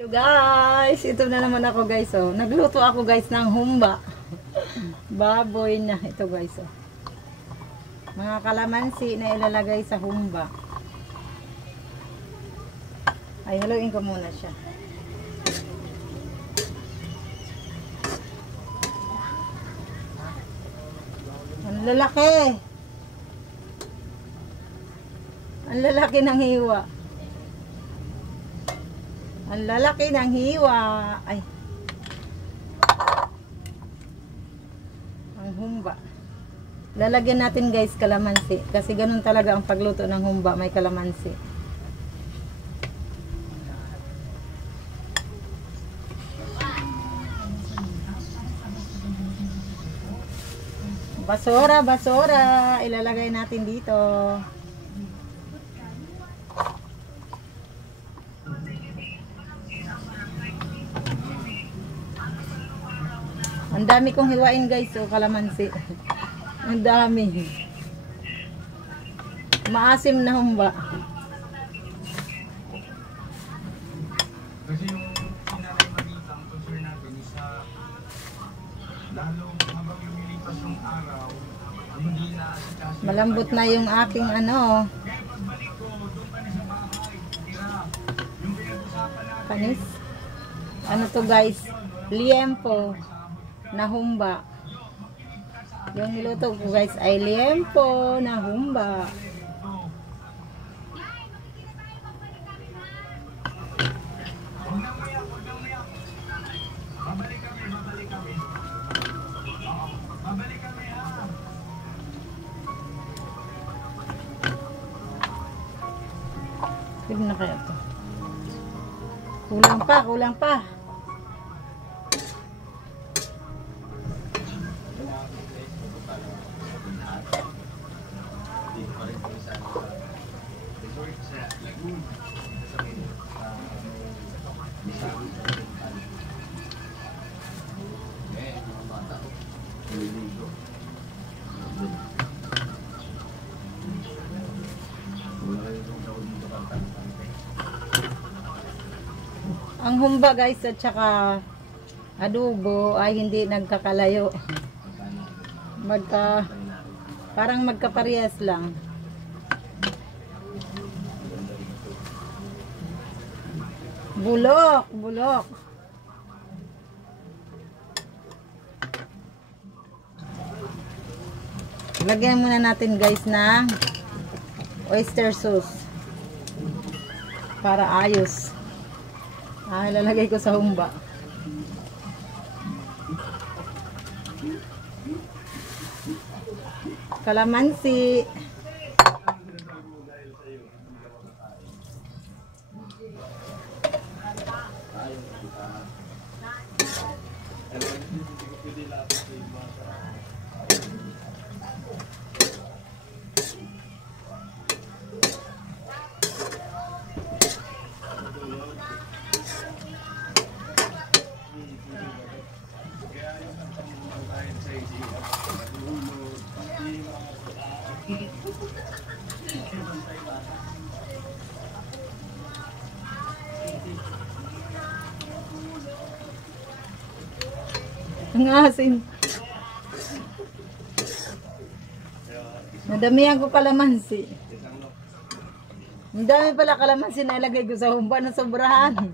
Hello guys, ito na naman ako guys. Oh. Nagluto ako guys ng humba. Baboy na ito guys. Oh. Mga kalamansi na ilalagay sa humba. Ay, haluin ko muna siya. Ang lalaki. Ang lalaki ng hiwa. Ang lalaki ng hiwa. Ay. Ang humba. Lalagyan natin guys kalamansi. Kasi ganun talaga ang pagluto ng humba. May kalamansi. Basura, basura. Ilalagay natin dito. Ang dami kong hiwain guys, so kalamansi. Ang dami. Maasim na humba. Kasi yung pinaka-malita ang concern natin is lalo habang lumilipas yung araw, hindi na Malambot na yung aking ano. kaya pagbalik ko, doon pa na sa bahay, tira. Yung pinag-usapan natin, Panis. Ano to guys? Liempo na humba. Yung niluto ko guys ay liempo na humba. babalik kami. Babalik kami ha. Pwede na kaya to. Kulang pa. Ang humba guys at saka adobo ay hindi nagkakalayo. Parang magkaparehas lang. Bulok. Lagyan muna natin guys ng oyster sauce para ayos. Ilalagay ko sa humba. Kalamansi. Ang asin. Nadamihan ko kalamansi. Ang dami pala kalamansi na ilagay ko sa humba na sobrahan.